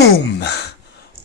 Boom!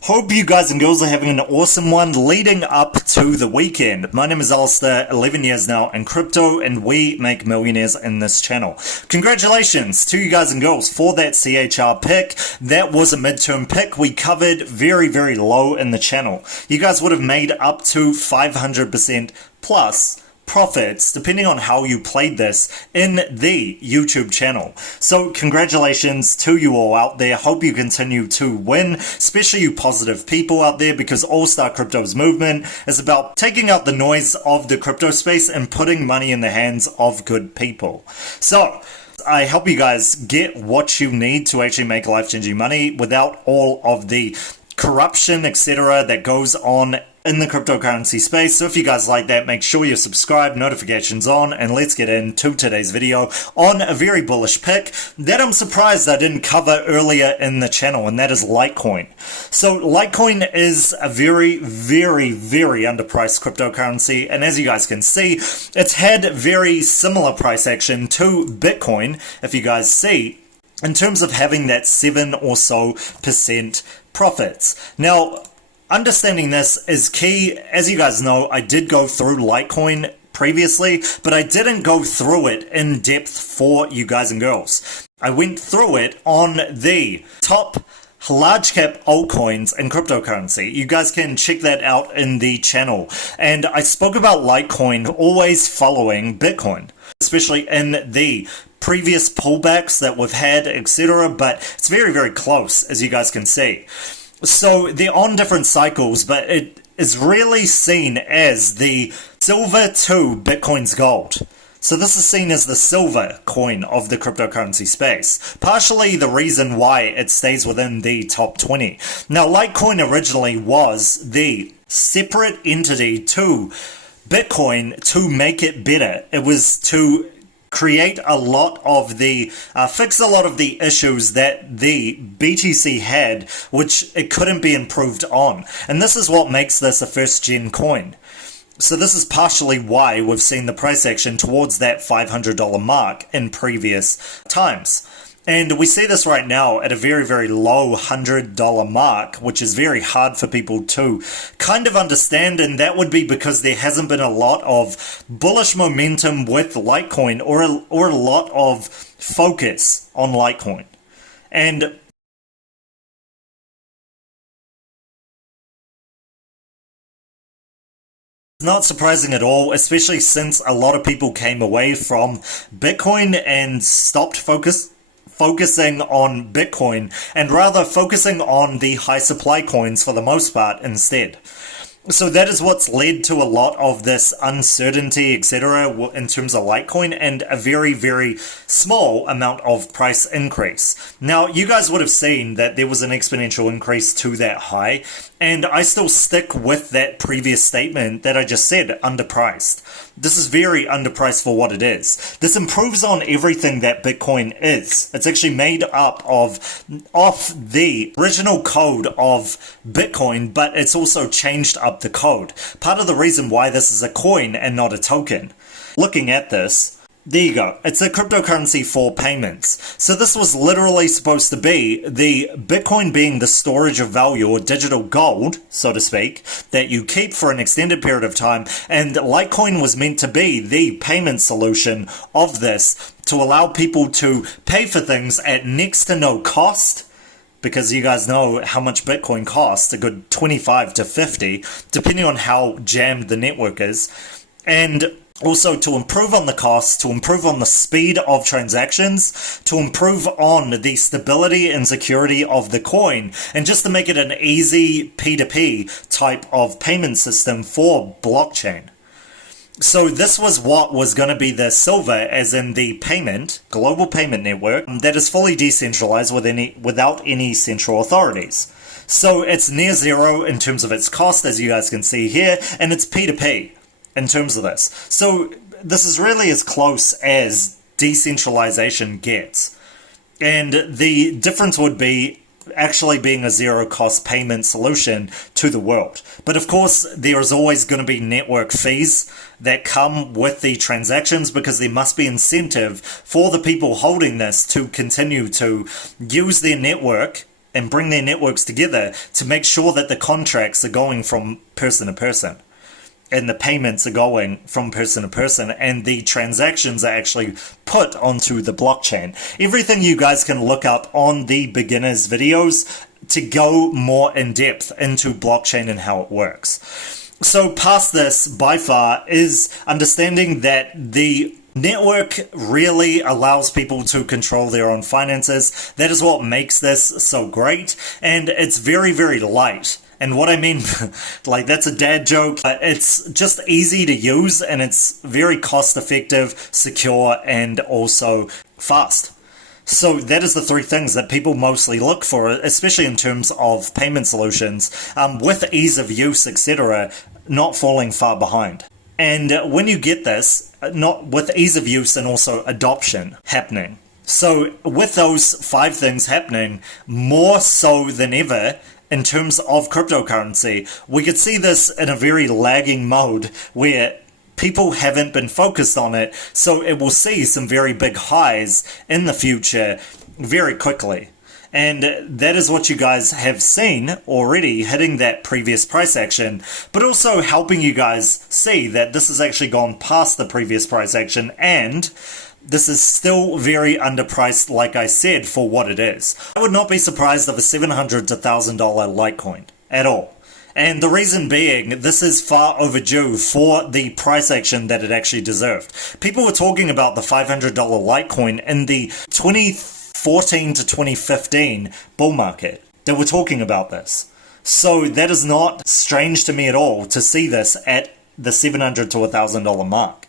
Hope you guys and girls are having an awesome one leading up to the weekend. My name is Alistar, 11 years now in crypto, and we make millionaires in this channel. Congratulations to you guys and girls for that CHR pick. That was a midterm pick. We covered very, very low in the channel. You guys would have made up to 500% plus profits depending on how you played this in the YouTube channel. So congratulations to you all out there. Hope you continue to win, especially you positive people out there, because All Star Crypto's movement is about taking out the noise of the crypto space and putting money in the hands of good people. So I help you guys get what you need to actually make life-changing money without all of the corruption, etc. that goes on in the cryptocurrency space. So if you guys like that, make sure you're subscribed, notifications on, and let's get into today's video on a very bullish pick that I'm surprised I didn't cover earlier in the channel, and that is Litecoin. So Litecoin is a very, very, very underpriced cryptocurrency, and as you guys can see, it's had very similar price action to Bitcoin, if you guys see, in terms of having that 7% or so profits. Now, understanding this is key. As you guys know, I did go through Litecoin previously, but I didn't go through it in depth for you guys and girls. I went through it on the top large cap altcoins and cryptocurrency. You guys can check that out in the channel. And I spoke about Litecoin always following Bitcoin, especially in the previous pullbacks that we've had, etc. But it's very, very close, as you guys can see. So they're on different cycles, but it is really seen as the silver to Bitcoin's gold. So this is seen as the silver coin of the cryptocurrency space. Partially the reason why it stays within the top 20. Now, Litecoin originally was the separate entity to Bitcoin to make it better. It was to create a lot of the, fix a lot of the issues that the BTC had, which it couldn't be improved on. And this is what makes this a first gen coin. So this is partially why we've seen the price action towards that $500 mark in previous times. And we see this right now at a very, very low $100 mark, which is very hard for people to kind of understand. And that would be because there hasn't been a lot of bullish momentum with Litecoin or a lot of focus on Litecoin. And it's not surprising at all, especially since a lot of people came away from Bitcoin and stopped focusing on Bitcoin and rather focusing on the high supply coins for the most part instead. So that is what's led to a lot of this uncertainty, etc. in terms of Litecoin, and a very, very small amount of price increase. Now, you guys would have seen that there was an exponential increase to that high, and I still stick with that previous statement that I just said, underpriced. This is very underpriced for what it is. This improves on everything that Bitcoin is. It's actually made up of the original code of Bitcoin, but it's also changed up the code. Part of the reason why this is a coin and not a token. Looking at this, there you go. It's a cryptocurrency for payments. So this was literally supposed to be the Bitcoin being the storage of value, or digital gold, so to speak, that you keep for an extended period of time. And Litecoin was meant to be the payment solution of this, to allow people to pay for things at next to no cost. Because you guys know how much Bitcoin costs, a good 25 to 50, depending on how jammed the network is. And also to improve on the cost, to improve on the speed of transactions, to improve on the stability and security of the coin, and just to make it an easy P2P type of payment system for blockchain. So this was what was going to be the silver, as in the payment, global payment network, that is fully decentralized without any central authorities. So it's near zero in terms of its cost, as you guys can see here, and it's P2P in terms of this. So this is really as close as decentralization gets. And the difference would be actually being a zero-cost payment solution to the world. But of course, there is always going to be network fees that come with the transactions, because there must be incentive for the people holding this to continue to use their network and bring their networks together to make sure that the contracts are going from person to person, and the payments are going from person to person, and the transactions are actually put onto the blockchain. Everything you guys can look up on the beginners videos to go more in depth into blockchain and how it works. So past this, by far, is understanding that the network really allows people to control their own finances. That is what makes this so great, and it's very, very light. And what I mean, like, that's a dad joke. It's just easy to use, and it's very cost effective, secure, and also fast. So that is the three things that people mostly look for, especially in terms of payment solutions, with ease of use, etc., not falling far behind. And when you get this, not with ease of use and also adoption happening. So with those 5 things happening, more so than ever, in terms of cryptocurrency, we could see this in a very lagging mode where people haven't been focused on it, so it will see some very big highs in the future very quickly. And that is what you guys have seen already, hitting that previous price action, but also helping you guys see that this has actually gone past the previous price action, and this is still very underpriced, like I said, for what it is. I would not be surprised of a $700 to $1,000 Litecoin at all. And the reason being, this is far overdue for the price action that it actually deserved. People were talking about the $500 Litecoin in the 2014 to 2015 bull market. They were talking about this. So that is not strange to me at all to see this at the $700 to $1,000 mark.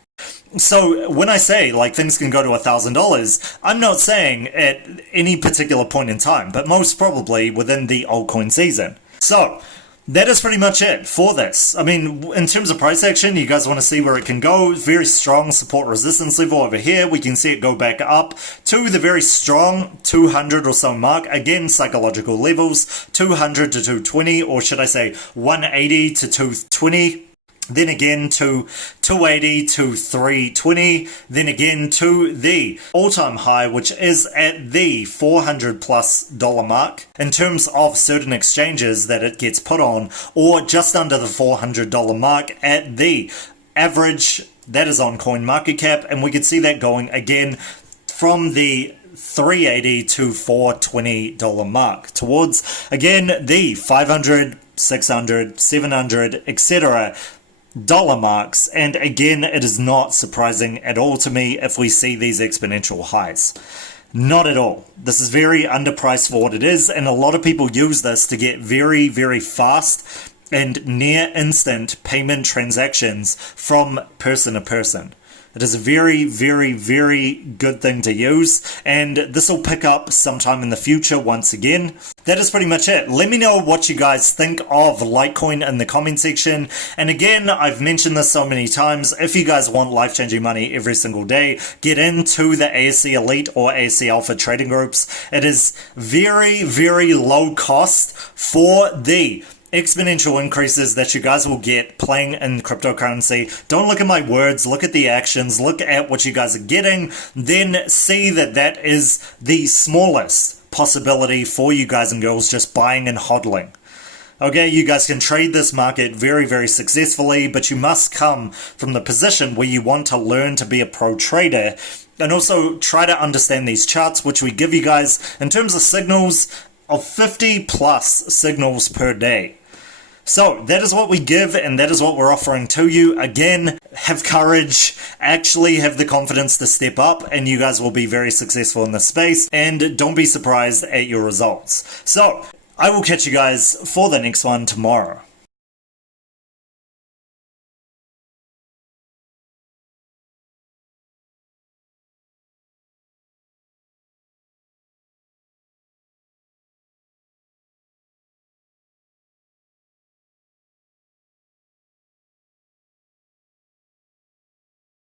So when I say like things can go to $1,000, I'm not saying at any particular point in time, but most probably within the altcoin season. So that is pretty much it for this. I mean, in terms of price action, you guys want to see where it can go. Very strong support resistance level over here. We can see it go back up to the very strong 200 or so mark. Again, psychological levels, 200 to 220, or should I say 180 to 220. Then again to 280 to 320, then again to the all-time high, which is at the $400+ mark in terms of certain exchanges that it gets put on, or just under the $400 mark at the average that is on CoinMarketCap, and we can see that going again from the $380 to $420 mark towards again the 500, 600, 700, etc. dollar marks. And again, it is not surprising at all to me if we see these exponential highs. Not at all. This is very underpriced for what it is, and a lot of people use this to get very, very fast and near instant payment transactions from person to person. It is a very, very, very good thing to use, and this will pick up sometime in the future once again. That is pretty much it. Let me know what you guys think of Litecoin in the comment section. And again, I've mentioned this so many times, if you guys want life-changing money every single day, get into the ASC Elite or ASC Alpha trading groups. It is very, very low cost for the exponential increases that you guys will get playing in cryptocurrency. Don't look at my words, look at the actions, look at what you guys are getting, then see that that is the smallest possibility for you guys and girls just buying and hodling. Okay, you guys can trade this market very, very successfully, but you must come from the position where you want to learn to be a pro trader and also try to understand these charts, which we give you guys in terms of signals of 50 plus signals per day. So that is what we give, and that is what we're offering to you. Again, have courage, actually have the confidence to step up, and you guys will be very successful in this space, and don't be surprised at your results. So I will catch you guys for the next one tomorrow.